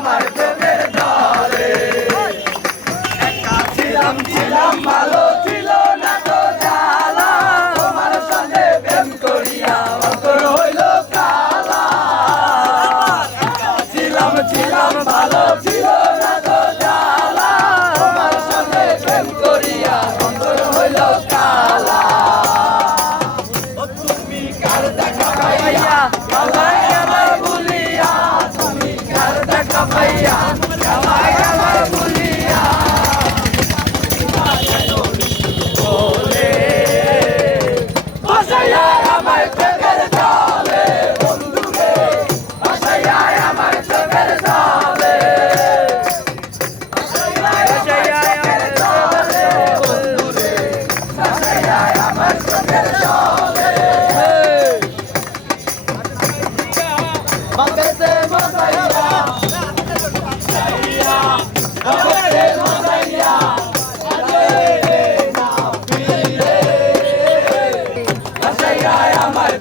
আমার চোখের ধরে। একা ছিলাম ছিলাম, ভালো ছিল না তো জালা তোমার সঙ্গে প্রেম করিয়া অন্তর হইল কালা। Masaya! না আমার